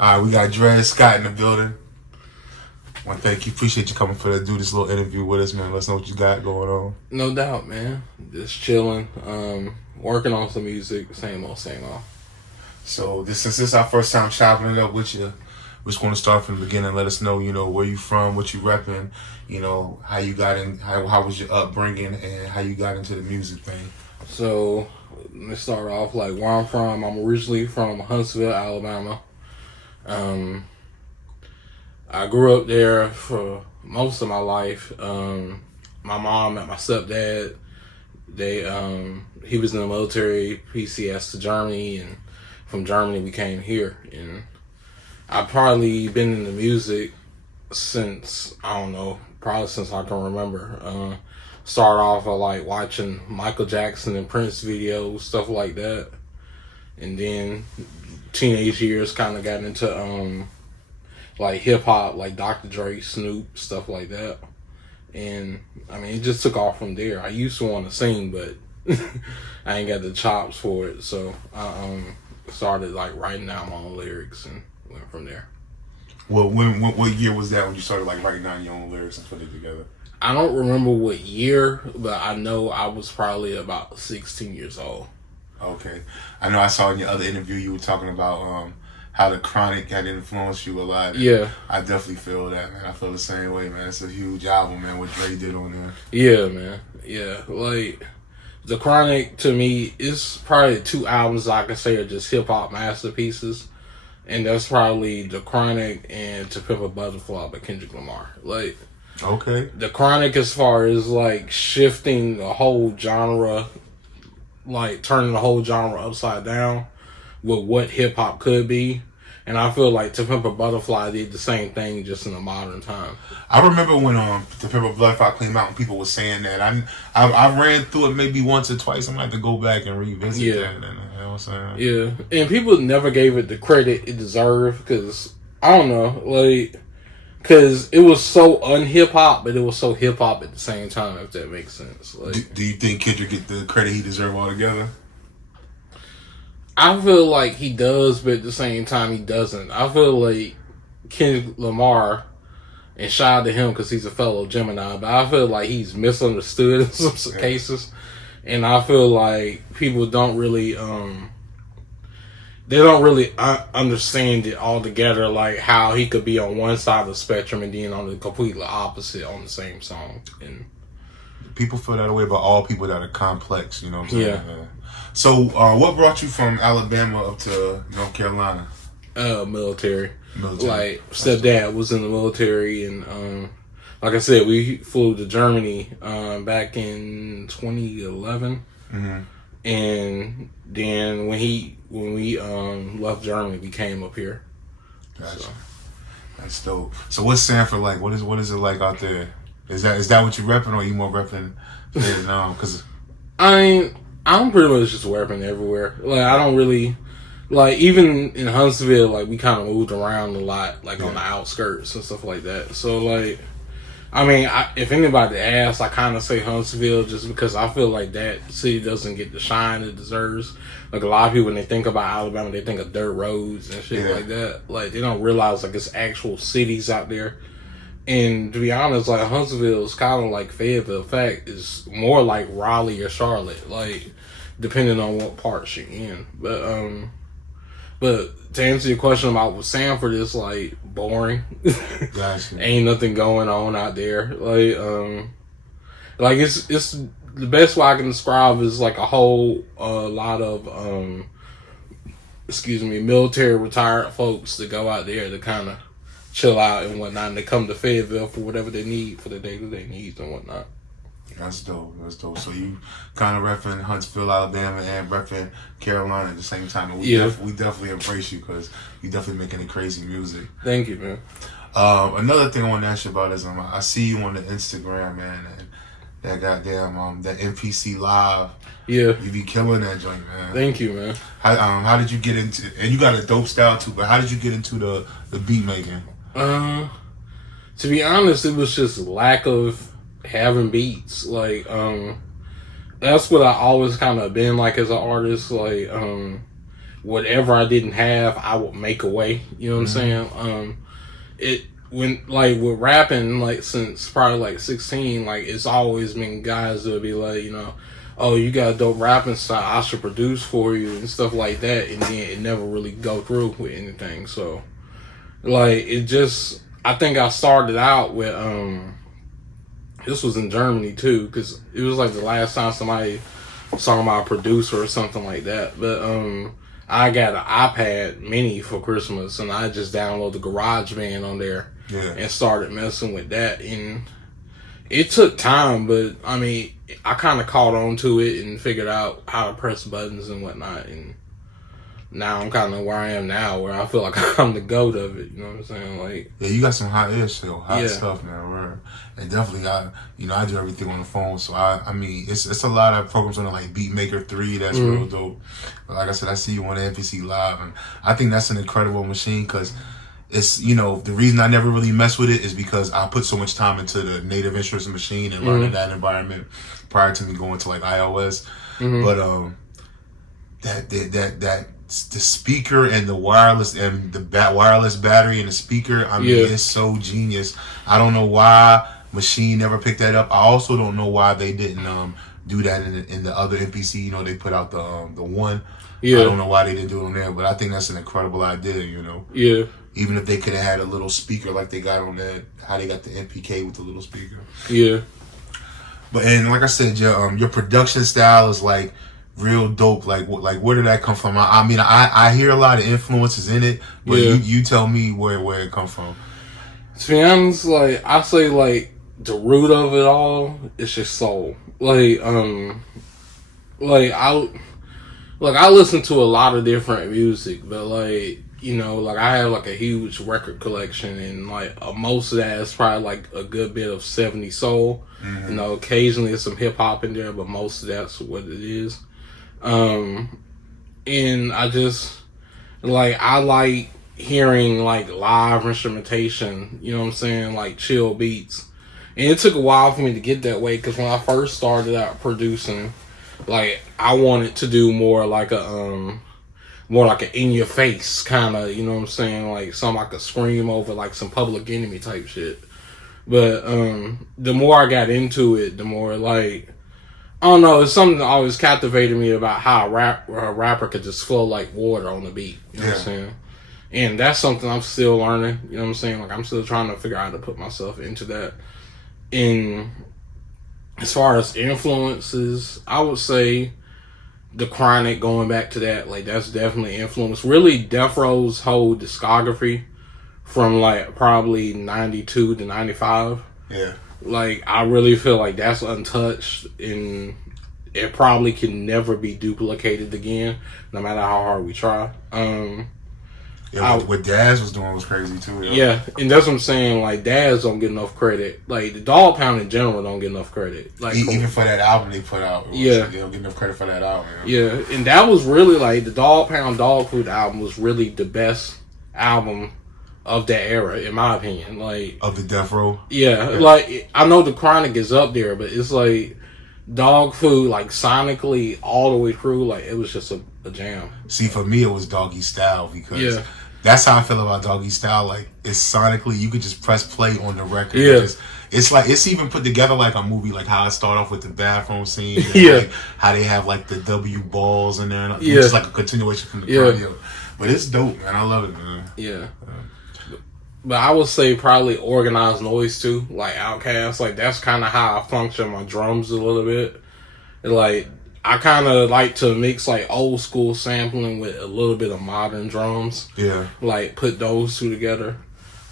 All right, we got Dre Skott in the building. Well, thank you. Appreciate you coming for to do this little interview with us, man. Let us know what you got going on. No doubt, man. Just chilling, working on some music, same old, same old. So since this is our first time chopping it up with you, we're just going to start from the beginning. Let us know, where you from, what you repping, how you got in, how was your upbringing, and how you got into the music thing. So let's start off like where I'm from. I'm originally from Huntsville, Alabama. I grew up there for most of my life. My mom and my stepdad, he was in the military, PCS to Germany, and from Germany we came here. And I've probably been in the music since, I don't know, probably since I can remember. Started off by like watching Michael Jackson and Prince videos, stuff like that. And then teenage years kind of got into like hip hop, like Dr. Dre, Snoop, stuff like that. And I mean, it just took off from there. I used to want to sing, but I ain't got the chops for it. So I started like writing down my own lyrics and went from there. Well, what year was that when you started like writing down your own lyrics and putting it together? I don't remember what year, but I know I was probably about 16 years old. Okay. I know I saw in your other interview you were talking about how the Chronic had influenced you a lot. Yeah. I definitely feel that, man. I feel the same way, man. It's a huge album, man, what Dre did on there. Yeah, man. Yeah. Like, the Chronic, to me, is probably 2 albums I can say are just hip-hop masterpieces. And that's probably The Chronic and To Pimp a Butterfly by Kendrick Lamar. Like, okay. The Chronic, as far as, like, shifting the whole genre, like, turning the whole genre upside down with what hip-hop could be. And I feel like To Pimp a Butterfly did the same thing just in a modern time. I remember when To Pimp a Butterfly came out and people were saying that. I ran through it maybe once or twice. I'm going to have to go back and revisit that. You know what I'm saying? Yeah. And people never gave it the credit it deserved because, I don't know, like, because it was so un-hip-hop, but it was so hip-hop at the same time, if that makes sense. Like, do you think Kendrick get the credit he deserves altogether? I feel like he does, but at the same time, he doesn't. I feel like Kendrick Lamar, and shout out to him because he's a fellow Gemini, but I feel like he's misunderstood in some cases. And I feel like people don't really, understand it altogether, like how he could be on one side of the spectrum and then on the completely opposite on the same song. And people feel that way about all people that are complex, you know what I'm saying? Yeah. So, what brought you from Alabama up to North Carolina? Military. Like, stepdad was in the military, and like I said, we flew to Germany back in 2011. Mm-hmm. And then when we left Germany, we came up here. Gotcha. So. That's dope. So what's Sanford like? What is it like out there? Is that what you repping, or are you more repping Vietnam? Because I'm pretty much just repping everywhere. Like, I don't really, like, even in Huntsville, like, we kind of moved around a lot, like, on the outskirts and stuff like that. So, like, I mean, if anybody asks, I kind of say Huntsville just because I feel like that city doesn't get the shine it deserves. Like, a lot of people, when they think about Alabama, they think of dirt roads and shit like that. Like, they don't realize, like, it's actual cities out there. And to be honest, like, Huntsville is kind of like Fayetteville. In fact, it's more like Raleigh or Charlotte, like, depending on what parts you're in. But to answer your question about what Sanford is, like, boring. Gotcha. Ain't nothing going on out there. Like it's the best way I can describe is like a whole lot of military retired folks that go out there to kind of chill out and whatnot, and they come to Fayetteville for whatever they need for the day-to-day needs and whatnot. That's dope. So you kind of repping Huntsville, Alabama, and repping Carolina at the same time. And we definitely embrace you because you definitely making the crazy music. Thank you, man. Another thing I want to ask you about is I see you on the Instagram, man, and that goddamn that NPC Live. Yeah, you be killing that joint, man. Thank you, man. How did you get into? And you got a dope style too, but how did you get into the beat making? To be honest, it was just lack of having beats. Like, that's what I always kind of been like as an artist. Like, whatever I didn't have, I would make a way. You know what I'm saying? It when like with rapping, like since probably like 16, like it's always been guys that'll be like, oh, you got a dope rapping style, I should produce for you and stuff like that, and then it never really go through with anything. So like it just, I think I started out with this was in Germany too, because it was like the last time somebody saw my producer or something like that. But I got an iPad mini for Christmas, and I just downloaded the GarageBand on there and started messing with that. And it took time, but I mean, I kind of caught on to it and figured out how to press buttons and whatnot. And now I'm kind of where I am now, where I feel like I'm the goat of it. You know what I'm saying? Like, yeah, you got some hot stuff, man. Word. And definitely, I do everything on the phone. So I mean, it's a lot of programs on like Beatmaker 3 that's real dope. But like I said, I see you on the NPC Live, and I think that's an incredible machine because it's, the reason I never really mess with it is because I put so much time into the native instruments machine and learning that environment prior to me going to like iOS. But that the speaker and the wireless and the wireless battery and the speaker, I mean, it's so genius. I don't know why Machine never picked that up. I also don't know why they didn't do that in the other NPC. They put out the one. I don't know why they didn't do it on there, but I think that's an incredible idea. Yeah. Even if they could have had a little speaker like they got on that, how they got the MPK with the little speaker. Yeah. But and like I said, your production style is like real dope. Like where did that come from? I mean, I hear a lot of influences in it, but you tell me where it come from. To be honest, like I say, like the root of it all is just soul. I listen to a lot of different music, but like I have like a huge record collection, and like most of that is probably like a good bit of 70s soul. Occasionally there's some hip hop in there, but most of that's what it is. And I just I like hearing like live instrumentation, you know what I'm saying, like chill beats. And it took a while for me to get that way, because when I first started out producing, like I wanted to do more like a in your face kind of, you know what I'm saying, like something I could scream over, like some Public Enemy type shit. But the more I got into it, the more like, I don't know, it's something that always captivated me about how a rapper could just flow like water on the beat. You know what I'm saying? And that's something I'm still learning. You know what I'm saying? Like I'm still trying to figure out how to put myself into that. And as far as influences, I would say The Chronic, going back to that, like that's definitely influence. Really, Death Row's whole discography from like probably 92 to 95. Yeah. Like, I really feel like that's untouched, and it probably can never be duplicated again, no matter how hard we try. What Daz was doing was crazy too. Yeah, and that's what I'm saying. Like, Daz don't get enough credit. Like, the Dog Pound in general don't get enough credit. Like, even for that album they put out, they don't get enough credit for that album. Yeah, and that was really like the Dog Pound Dog Food album was really the best album of that era, in my opinion. Like, of the Death Row. Yeah, like I know The Chronic is up there, but it's like Dog Food, like sonically all the way through, like it was just a jam. See, for me, it was Doggy Style, because that's how I feel about Doggy Style. Like, it's sonically, you could just press play on the record. Yeah. It's like, it's even put together like a movie, like how I start off with the bathroom scene. And like how they have like the W balls in there. And it's like a continuation from the cardio. But it's dope, man. I love it, man. Yeah. But I would say probably Organized Noise too, like Outkast. Like, that's kind of how I function my drums a little bit. And like, I kind of like to mix like old school sampling with a little bit of modern drums. Yeah. Like, put those two together.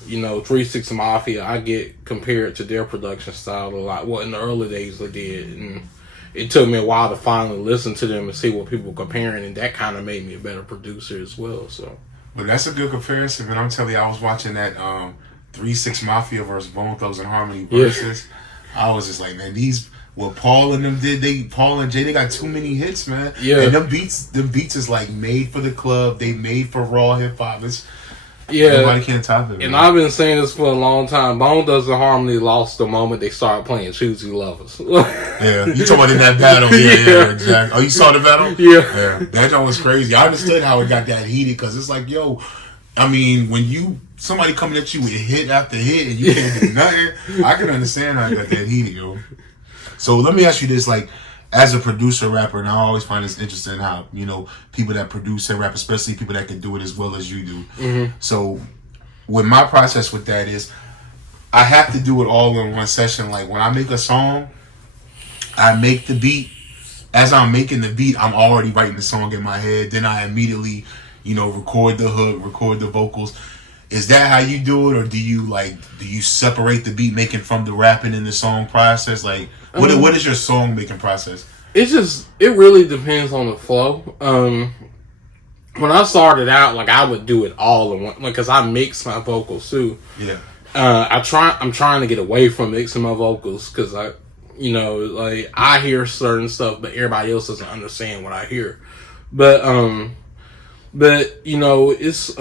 3 6 Mafia, I get compared to their production style a lot. Well, in the early days they did. And it took me a while to finally listen to them and see what people were comparing. And that kind of made me a better producer as well, so. But that's a good comparison, man. I'm telling you, I was watching that 3 6 Mafia versus Bone Thugs and Harmony versus. I was just like, man, what Paul and them did, Paul and Jay, they got too many hits, man. Yeah. And them beats is like made for the club. They made for raw hip hop. Yeah, nobody can top it. And Man. I've been saying this for a long time. Bone Thugs and Harmony lost the moment they started playing "Choose Your Lovers." Yeah, you talking about in that battle? Yeah, exactly. Oh, you saw the battle? Yeah. That joint was crazy. I understood how it got that heated because it's like, yo, I mean, when somebody coming at you with hit after hit and you can't do nothing, I can understand how it got that heated, yo. So let me ask you this, like, as a producer rapper, and I always find this interesting how, you know, people that produce and rap, especially people that can do it as well as you do. Mm-hmm. So with my process with that is I have to do it all in one session. Like when I make a song, I make the beat. As I'm making the beat, I'm already writing the song in my head. Then I immediately, you know, record the hook, record the vocals. Is that how you do it, or do you separate the beat making from the rapping in the song process? Like, what is your song making process? It really depends on the flow. When I started out, like I would do it all in one, like, cause I mix my vocals too. Yeah. I'm trying to get away from mixing my vocals because you know, like I hear certain stuff, but everybody else doesn't understand what I hear. But you know, it's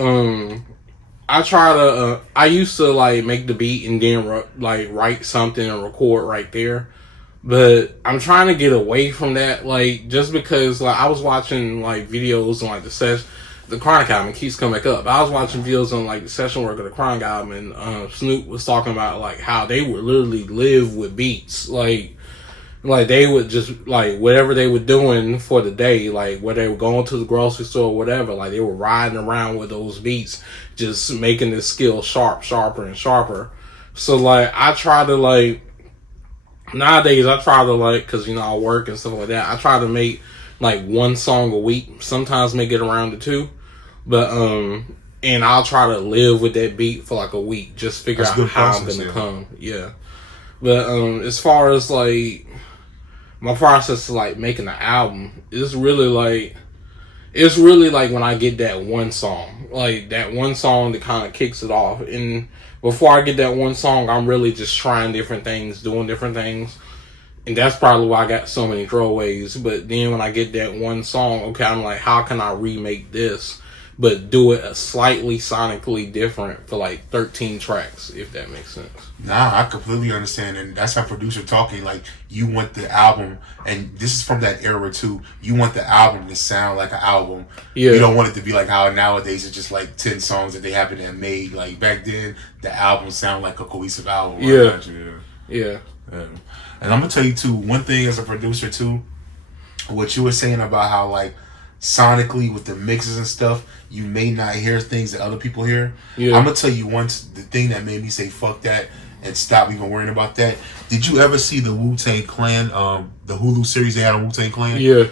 I try to. I used to like make the beat and then like write something and record right there. But I'm trying to get away from that, like just because like I was watching like videos on like the Chronic album keeps coming back up. I was watching videos on like the session work of the Chronic album, and Snoop was talking about like how they would literally live with beats, like they would just like whatever they were doing for the day, like whether they were going to the grocery store or whatever, like they were riding around with those beats, just making the skill sharper and sharper. So like I try to like nowadays I try to like, because you know I work and stuff like that, I try to make like one song a week, sometimes make it around to two, but and I'll try to live with that beat for like a week, just figure out how I'm gonna come. Yeah. But as far as like my process of like making an album, it's really like when I get that one song that kind of kicks it off. And before I get that one song, I'm really just trying different things, doing different things. And that's probably why I got so many throwaways. But then when I get that one song, okay, I'm like, how can I remake this, but do it slightly sonically different for like 13 tracks, if that makes sense. Nah, I completely understand, and that's how producer talking. Like, you want the album, and this is from that era too. You want the album to sound like an album. Yeah. You don't want it to be like how nowadays it's just like 10 songs that they happen to have made. Like back then, the album sound like a cohesive album. Yeah. Yeah. And I'm gonna tell you too, one thing as a producer too, what you were saying about how like sonically with the mixes and stuff, you may not hear things that other people hear. Yeah. I'm gonna tell you once the thing that made me say fuck that and stop even worrying about that. Did you ever see the Wu-Tang Clan, the Hulu series they had on Wu-Tang Clan? Yeah.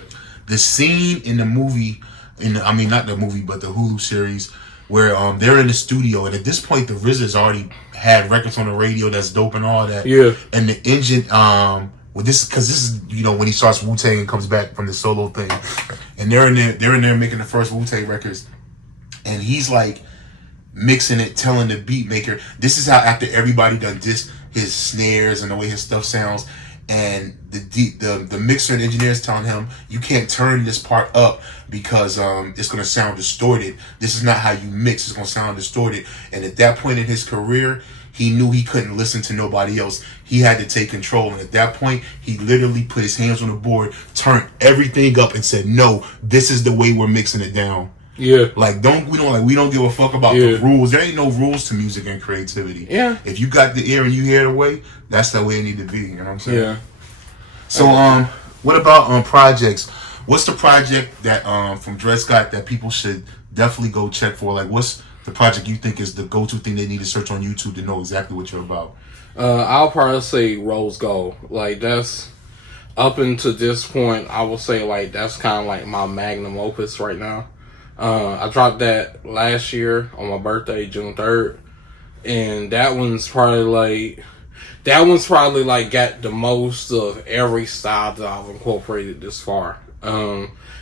The scene in the movie, not the movie, but the Hulu series, where they're in the studio, and at this point the RZA's already had records on the radio that's dope and all that. Yeah. And the engine, this is you know when he starts Wu-Tang and comes back from the solo thing, and they're in there making the first Wu-Tang records, and he's like mixing it, telling the beat maker, this is how after everybody done this, his snares and the way his stuff sounds, and the mixer and engineers telling him, you can't turn this part up because it's gonna sound distorted. This is not how you mix. It's gonna sound distorted. And at that point in his career, he knew he couldn't listen to nobody else. He had to take control. And at that point, he literally put his hands on the board, turned everything up, and said, "No, this is the way we're mixing it down." Yeah. Like we don't give a fuck about the rules. There ain't no rules to music and creativity. Yeah. If you got the ear and you hear the way, that's the way it need to be. You know what I'm saying? Yeah. So what about projects? What's the project that from Dred Skott that people should definitely go check for? Like, what's the project you think is the go-to thing they need to search on YouTube to know exactly what you're about? I'll probably say Rose Gold. Like, that's up until this point, I will say like that's kind of like my magnum opus right now. I dropped that last year on my birthday, June 3rd, and that one's probably like got the most of every style that I've incorporated this far.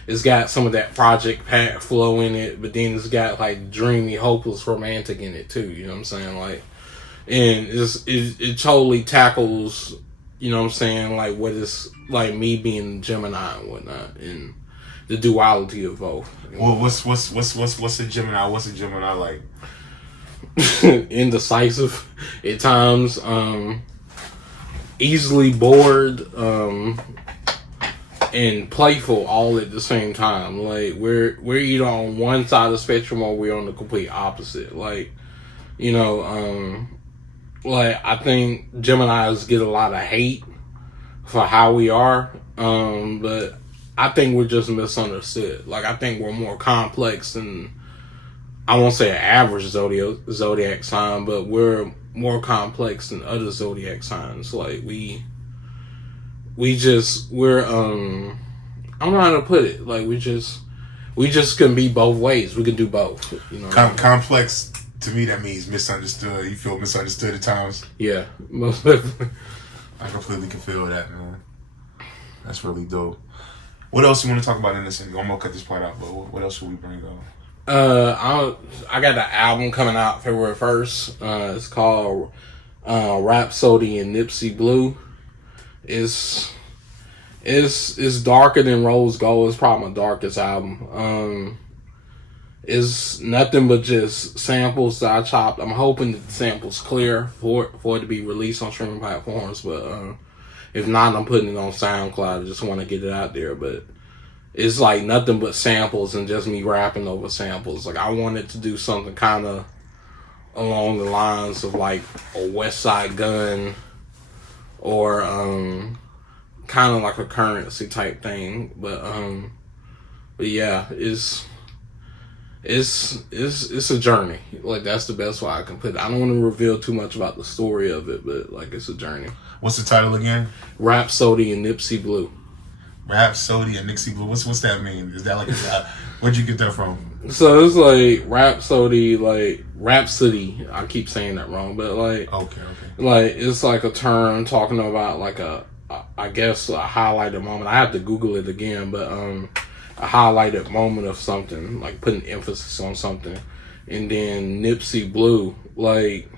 It's got some of that Project Pat flow in it, but then it's got like dreamy, hopeless, romantic in it too. You know what I'm saying? Like, and it totally tackles, you know what I'm saying, like what is like me being Gemini and whatnot, and the duality of both. Well, what's a Gemini? What's a Gemini like? indecisive at times, easily bored, and playful all at the same time. Like we're either on one side of the spectrum or we're on the complete opposite. Like, you know, like I think Geminis get a lot of hate for how we are, but I think we're just misunderstood. Like I think we're more complex than, I won't say an average zodiac sign, but we're more complex than other zodiac signs. Like we're I don't know how to put it. Like we just can be both ways. We can do both. You know, complex to me that means misunderstood. You feel misunderstood at times. Yeah, most definitely. I completely can feel that, man. That's really dope. What else you want to talk about in this? I'm gonna cut this part out, but what else should we bring up? I got an album coming out February 1st. It's called Rhapsody and Nipsey Blue. It's darker than Rose Gold. It's probably my darkest album. It's nothing but just samples that I chopped. I'm hoping that the sample's clear for it to be released on streaming platforms, but if not, I'm putting it on SoundCloud. I just want to get it out there, but it's like nothing but samples and just me rapping over samples. Like I wanted to do something kind of along the lines of like a West Side Gun or kind of like a Currency type thing. But yeah, it's a journey. Like that's the best way I can put it. I don't want to reveal too much about the story of it, but like it's a journey. What's the title again? Rhapsody and Nipsey Blue. Rhapsody and Nipsey Blue. What's that mean? Is that like where'd you get that from? So it's like Rhapsody, like Rhapsody. I keep saying that wrong, but like okay. Like it's like a term talking about like I guess a highlighted moment. I have to Google it again, but a highlighted moment of something, like putting emphasis on something. And then Nipsey Blue, like,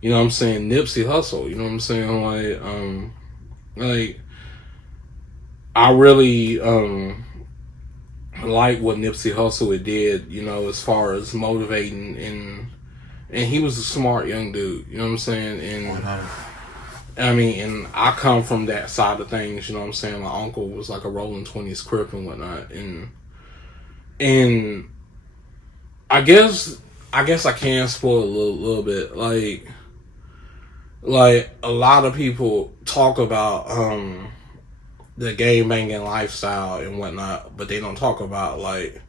you know what I'm saying, Nipsey Hussle, you know what I'm saying, like I really like what Nipsey Hussle did, you know, as far as motivating, and he was a smart young dude, you know what I'm saying, and I mean, and I come from that side of things, you know what I'm saying. My uncle was like a rolling 20s Crip and whatnot, and I guess I can spoil a little bit. Like a lot of people talk about the gang banging lifestyle and whatnot, but they don't talk about like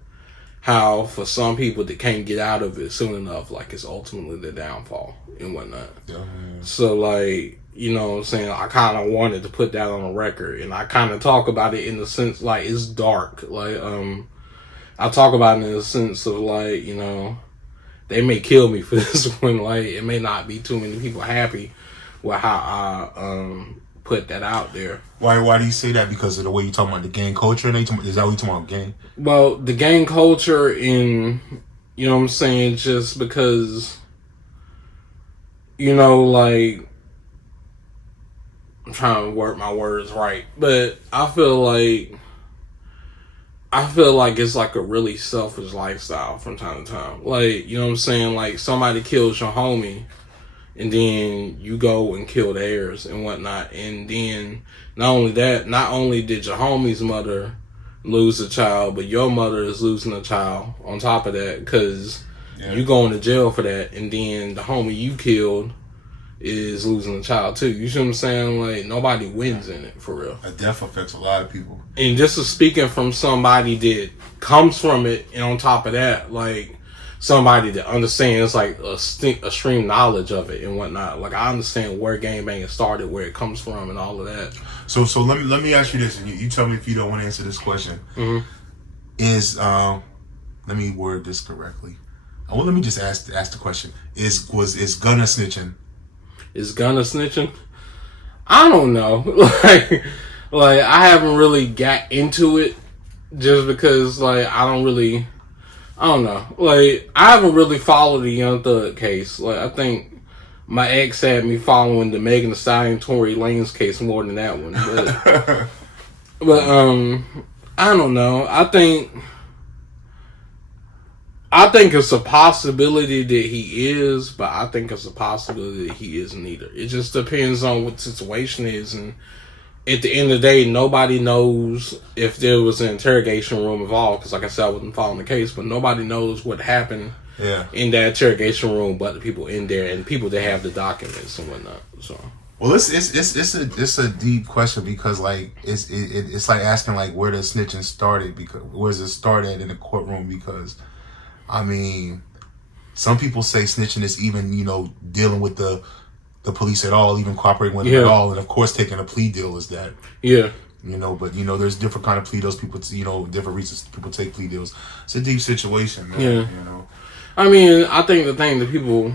how for some people that can't get out of it soon enough, like it's ultimately their downfall and whatnot. Yeah. So like, you know what I'm saying, I kind of wanted to put that on a record, and I kind of talk about it in the sense like it's dark. Like I talk about it in the sense of like, you know, they may kill me for this one. Like it may not be too many people happy with how I put that out there. Why do you say that? Because of the way you talking about the gang culture? Is that what you talking about, gang? Well, the gang culture in, you know what I'm saying, just because, you know, like, I'm trying to work my words right, but I feel like it's like a really selfish lifestyle from time to time. Like, you know what I'm saying? Like, somebody kills your homie, and then you go and kill theirs and whatnot. And then not only did your homie's mother lose a child, but your mother is losing a child on top of that, because you going to jail for that. And then the homie you killed is losing a child too. You see what I'm saying? Like nobody wins in it for real. A death affects a lot of people. And just speaking from somebody that comes from it, and on top of that, like somebody that understands like a stream knowledge of it and whatnot. Like I understand where gangbanging started, where it comes from, and all of that. So let me ask you this, and you tell me if you don't want to answer this question. Mm-hmm. Let me word this correctly. Well, let me just ask the question: Is Gunna snitching? Is Gunna snitching? I don't know. like I haven't really got into it just because like I don't know. Like I haven't really followed the Young Thug case. Like I think my ex had me following the Megan Thee Stallion Tory Lanez case more than that one. But I don't know. I think I think it's a possibility that he is, but I think it's a possibility that he isn't either. It just depends on what the situation is, and at the end of the day, nobody knows if there was an interrogation room involved. Because, like I said, I wasn't following the case, but nobody knows what happened in that interrogation room, but the people in there and people that have the documents and whatnot. So, well, it's a deep question because like it's like asking like where does snitching started, because where's it started in the courtroom, because I mean some people say snitching is even dealing with the police at all, even cooperating with them at all, and of course taking a plea deal is that. Yeah. But there's different kind of plea deals. People, different reasons people take plea deals. It's a deep situation, man. Yeah. I mean, I think the thing that people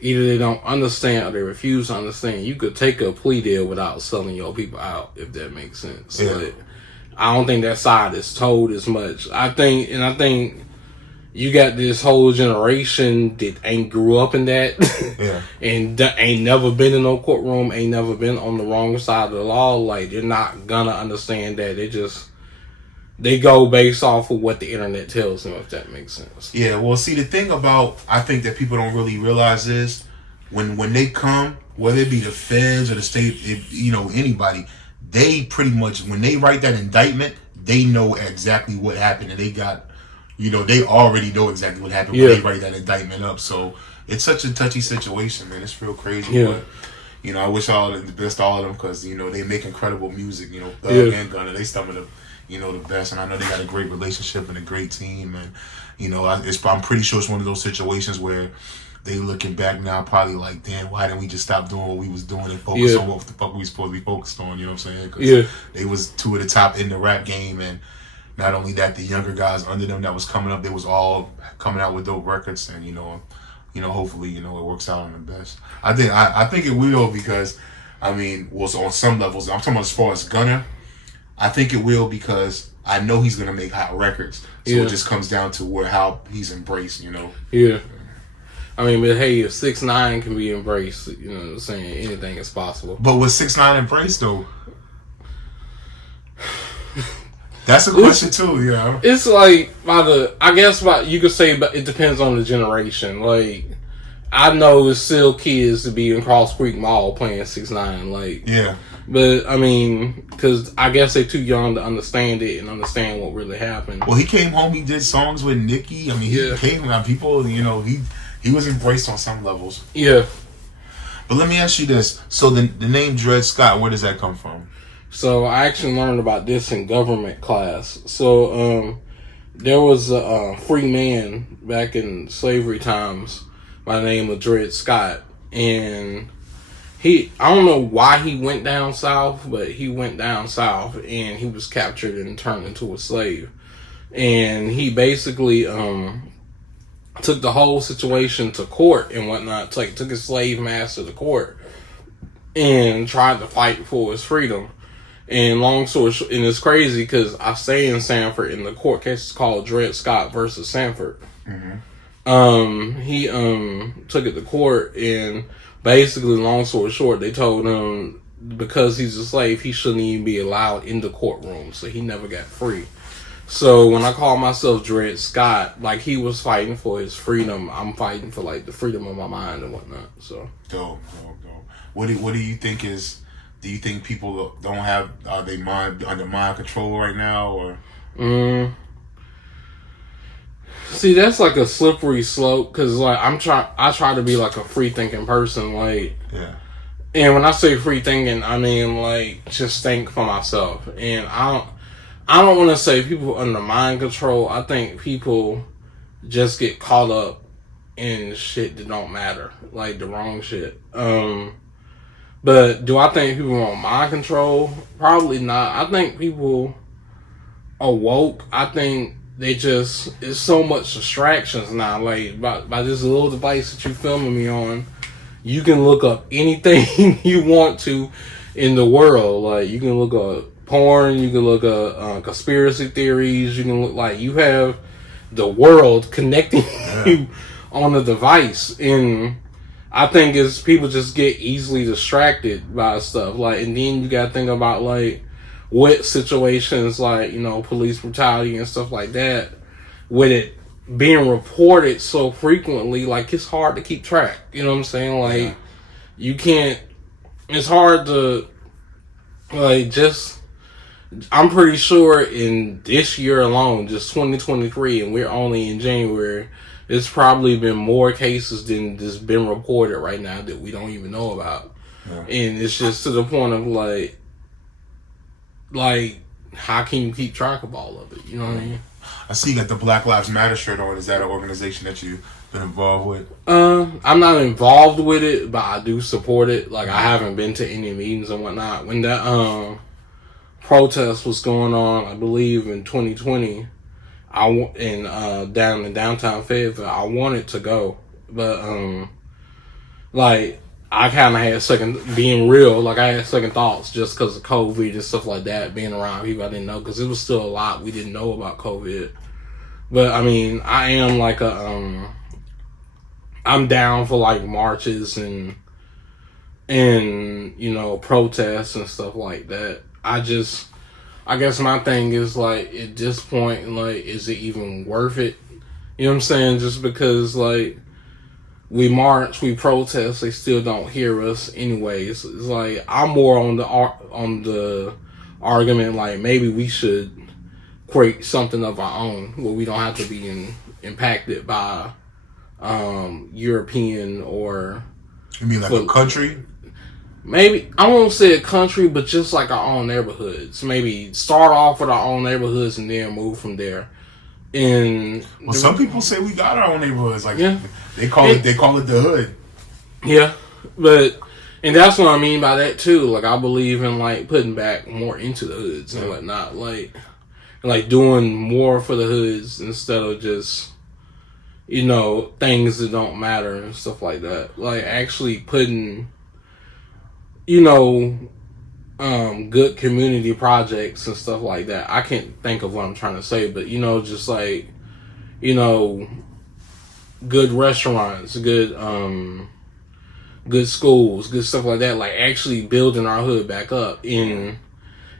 either they don't understand or they refuse to understand, you could take a plea deal without selling your people out, if that makes sense. Yeah. But I don't think that side is told as much. I think you got this whole generation that ain't grew up in that, and ain't never been in no courtroom, ain't never been on the wrong side of the law. Like, they're not gonna understand that. They go based off of what the internet tells them, if that makes sense. Yeah, well, see, the thing about, I think that people don't really realize is, when they come, whether it be the feds or the state, anybody, they pretty much, when they write that indictment, they know exactly what happened, and they got, they already know exactly what happened when they write that indictment up. So it's such a touchy situation, man. It's real crazy, but I wish all the best to all of them, because they make incredible music. Thug and Gunna, they some of the the best, and I know they got a great relationship and a great team, and I'm pretty sure it's one of those situations where they looking back now probably like, damn, why didn't we just stop doing what we was doing and focus on what the fuck we supposed to be focused on? You know what I'm saying? Because they was two of the top in the rap game, and not only that, the younger guys under them that was coming up, they was all coming out with dope records, and hopefully it works out on the best. I think it will, because on some levels, I'm talking about as far as Gunna, I think it will, because I know he's gonna make hot records. So it just comes down to how he's embraced. Yeah. I mean, but hey, if 6ix9ine can be embraced, you know what I'm saying, anything is possible. But was 6ix9ine embraced though? That's a question too, yeah. It's like you could say, but it depends on the generation. Like, I know it's still kids to be in Cross Creek Mall playing 6ix9ine, like, yeah. But I mean, because I guess they're too young to understand it and understand what really happened. Well, he came home. He did songs with Nicki. I mean, he came around people. He was embraced on some levels. Yeah. But let me ask you this: so the name Dred Scott, where does that come from? So I actually learned about this in government class. So there was a free man back in slavery times by the name of Dred Scott, and I don't know why he went down south, but he went down south and he was captured and turned into a slave. And he basically took the whole situation to court and whatnot, took his slave master to court and tried to fight for his freedom. And long story short, and it's crazy because I stay in Sanford, and the court case is called Dred Scott versus Sanford. Mm-hmm. He took it to court, and basically, long story short, they told him because he's a slave, he shouldn't even be allowed in the courtroom, so he never got free. So when I call myself Dred Scott, like, he was fighting for his freedom, I'm fighting for like the freedom of my mind and whatnot. So dope. What do you think is? Do you think people don't have their mind under mind control right now, or? See, that's like a slippery slope, because like I try to be like a free thinking person, like, yeah. And when I say free thinking, I mean like just think for myself. And I don't want to say people under mind control. I think people just get caught up in shit that don't matter, like the wrong shit. But do I think people want mind control? Probably not. I think people are woke. I think it's so much distractions now. Like, by this little device that you're filming me on, you can look up anything you want to in the world. Like, you can look up porn, you can look up conspiracy theories, you can look, like, you have the world connecting you on the device. And I think it's people just get easily distracted by stuff. Like, and then you gotta think about like what situations, like, police brutality and stuff like that, with it being reported so frequently, like it's hard to keep track. You know what I'm saying? Like you can't. It's hard to like just. I'm pretty sure in this year alone, just 2023, and we're only in January, there's probably been more cases than just been reported right now that we don't even know about. Yeah. And it's just to the point of like, how can you keep track of all of it? You know what I mean? I see you got the Black Lives Matter shirt on. Is that an organization that you've been involved with? I'm not involved with it, but I do support it. Like, I haven't been to any meetings and whatnot. When that, protest was going on, I believe in 2020, down in downtown Fayetteville, I wanted to go, but like I kind of had second thoughts just because of COVID and stuff like that, being around people I didn't know, because it was still a lot we didn't know about COVID. But I mean, I am like I'm down for like marches and protests and stuff like that. I guess my thing is like, at this point, like, is it even worth it? You know what I'm saying? Just because like we march, we protest, they still don't hear us anyways. It's like I'm more on the argument like maybe we should create something of our own where we don't have to be impacted by European or. You mean like a country? Maybe, I won't say a country, but just like our own neighborhoods. Maybe start off with our own neighborhoods and then move from there. Some people say we got our own neighborhoods. Like they call it the hood. Yeah, and that's what I mean by that too. Like I believe in like putting back more into the hoods and whatnot. Like doing more for the hoods instead of just things that don't matter and stuff like that. Like actually putting good community projects and stuff like that. I can't think of what I'm trying to say, but just like, good restaurants, good schools, good stuff like that. Like actually building our hood back up. And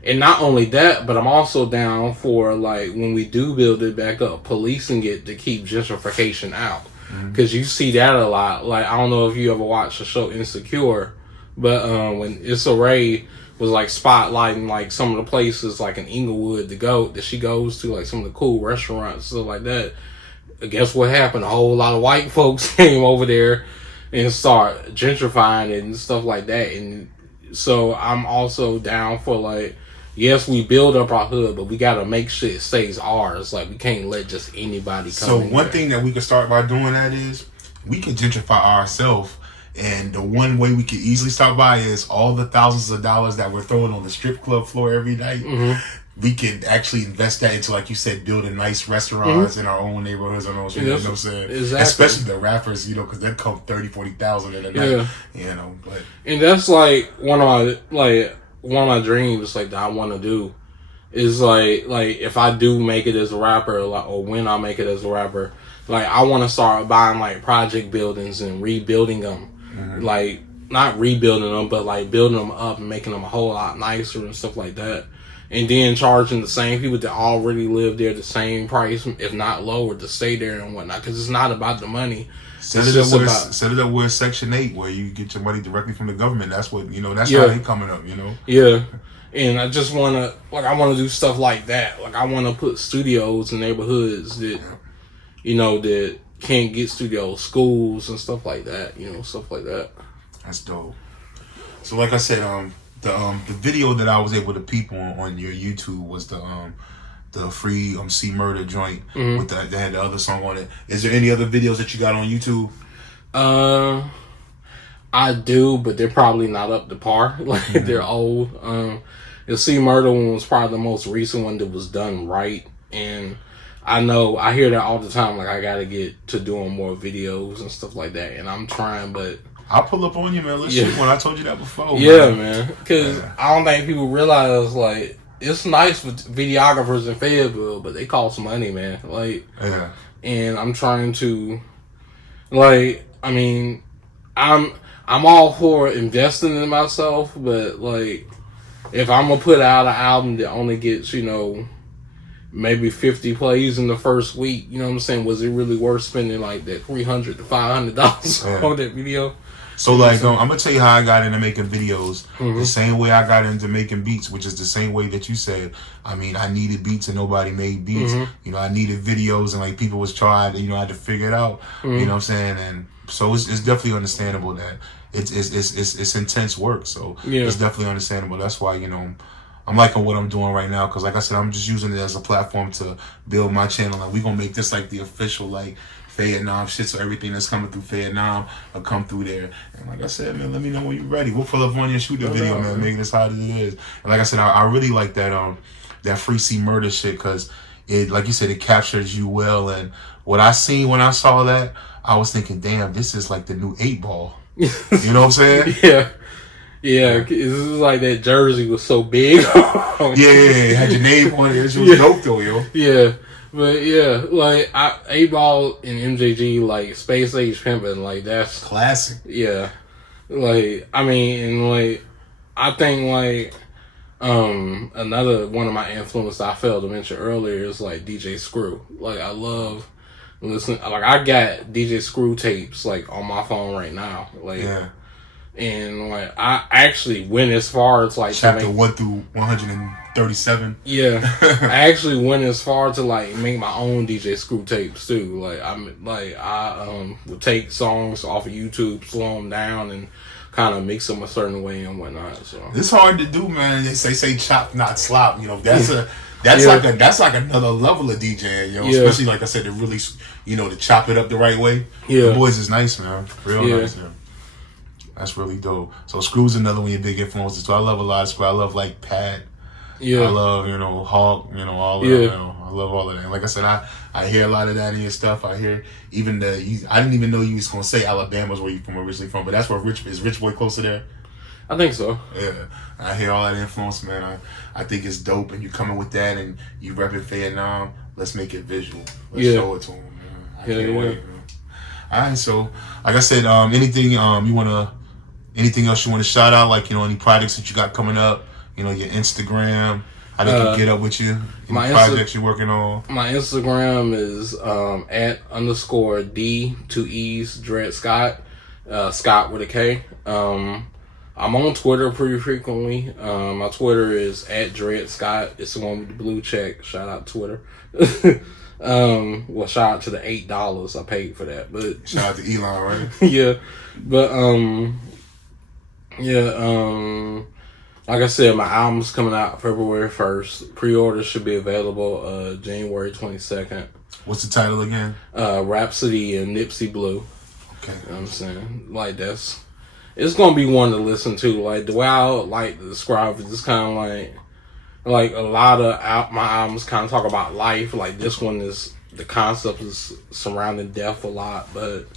not only that, but I'm also down for like when we do build it back up, policing it to keep gentrification out. Because you see that a lot. Like I don't know if you ever watched the show Insecure. But when Issa Rae was like spotlighting like some of the places like in Inglewood that she goes to, like some of the cool restaurants, stuff like that, guess what happened? A whole lot of white folks came over there and start gentrifying it and stuff like that. And so I'm also down for like, yes, we build up our hood, but we gotta make sure it stays ours. Like we can't let just anybody come. So one thing that we can start by doing that is we can gentrify ourselves. And the one way we could easily stop by is all the thousands of dollars that we're throwing on the strip club floor every night. We could actually invest that into, like you said, building nice restaurants in our own neighborhoods and those. You know what I'm saying? Exactly. Especially the rappers, because they come 30,000-40,000 in a night. But and that's like one of my dreams, like that I want to do, is like if I do make it as a rapper, or when I make it as a rapper, like I want to start buying like project buildings and rebuilding them. Like not rebuilding them, but like building them up and making them a whole lot nicer and stuff like that, and then charging the same people that already live there the same price, if not lower, to stay there and whatnot. Because it's not about the money. Set it up with Section 8, where you get your money directly from the government. That's what that's how they coming up. Yeah, and I just want to do stuff like that. Like I want to put studios in neighborhoods that that can't get studios, schools and stuff like that, stuff like that. That's dope. So like I said, the video that I was able to peep on your YouTube was the Free C Murder joint with that had the other song on it. Is there any other videos that you got on YouTube? I do, but they're probably not up to par. Like they're old. The C Murder one was probably the most recent one that was done right, and I hear that all the time. Like I gotta get to doing more videos and stuff like that, and I'm trying, but I'll pull up on you, man. Let's shoot one. I told you that before. Yeah, man. Because I don't think people realize like it's nice with videographers in Fayetteville, but they cost money, man. Like, and I'm trying to, like, I mean, I'm all for investing in myself, but like, if I'm gonna put out an album that only gets maybe 50 plays in the first week. You know what I'm saying? Was it really worth spending like that $300 to $500 on that video? So like, I'm gonna tell you how I got into making videos. The same way I got into making beats, which is the same way that you said. I mean, I needed beats and nobody made beats. You know, I needed videos and like people was trying. You know, I had to figure it out. You know what I'm saying? And so it's definitely understandable that it's intense work. So it's definitely understandable. That's why, you know, I'm liking what I'm doing right now, because like I said, I'm just using it as a platform to build my channel. Like, we gonna make this like the official like Vietnam shit, so everything that's coming through Vietnam will come through there. And like I said, man, let me know when you're ready. We'll pull up on you and shoot the video, man. Make it as hot as it is. And like I said, I really like that Free C Murder shit, because it, like you said, it captures you well. And what I seen when I saw that, I was thinking, damn, this is like the new 8 Ball. You know what I'm saying? Yeah, this is like that jersey was so big. It had your name on it. It was dope though, yo. Yeah, but yeah, like 8 Ball and MJG, like Space Age Pimpin', like that's classic. Yeah, like I mean, and like I think like another one of my influences I failed to mention earlier is like DJ Screw. Like, I love listening. Like, I got DJ Screw tapes like on my phone right now. Like, and like I actually went as far as like chapter 1 through 137. Yeah, I actually went as far to like make my own DJ Screw tapes too. Like I would take songs off of YouTube, slow them down, and kind of mix them a certain way and whatnot. So it's hard to do, man. They say chop, not slop. You know, that's like another level of DJing. You know, especially like I said, to really, you know, to chop it up the right way. The boys is nice, man. Real nice, man. That's really dope. So Screw's another one of your big influences too. I love a lot of Screw. I love like Pat. I love, you know, Hawk, you know, all of that. You know, I love all of that. And like I said, I hear a lot of that in your stuff. I hear even I didn't even know you was gonna say Alabama's where you originally from, but that's where Rich Boy closer there. I think so. Yeah, I hear all that influence, man. I think it's dope, and you coming with that, and you repping Vietnam. Let's make it visual. Let's show it to them, man. I can't wait, man. All right, so like I said, anything else you want to shout out? Like, you know, any projects that you got coming up? You know, your Instagram, how they can get up with you, any projects you're working on. My Instagram is @_D2Es Dred Skott, Skott with a K. I'm on Twitter pretty frequently. My Twitter is @Dred Skott. It's the one with the blue check. Shout out Twitter. Well, shout out to the $8 I paid for that. But shout out to Elon, right? Like I said, my album's coming out February 1st. Pre-orders should be available January 22nd. What's the title again? Rhapsody and Nipsey Blue. Okay. You know what I'm saying? Like, it's gonna be one to listen to. Like, the way I like to describe it, it's kind of like a lot of my albums kind of talk about life. Like, this one is, the concept is surrounding death a lot, but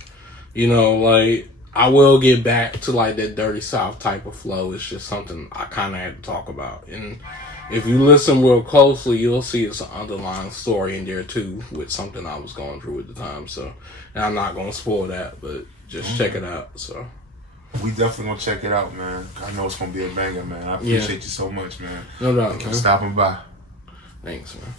you know, like, I will get back to like that Dirty South type of flow. It's just something I kind of had to talk about. And if you listen real closely, you'll see it's an underlying story in there too, with something I was going through at the time. So, and I'm not gonna spoil that, but just check it out. So we definitely gonna check it out, man. I know it's gonna be a banger, man. I appreciate you so much, man. No doubt, Thank you for stopping by. Thanks, man.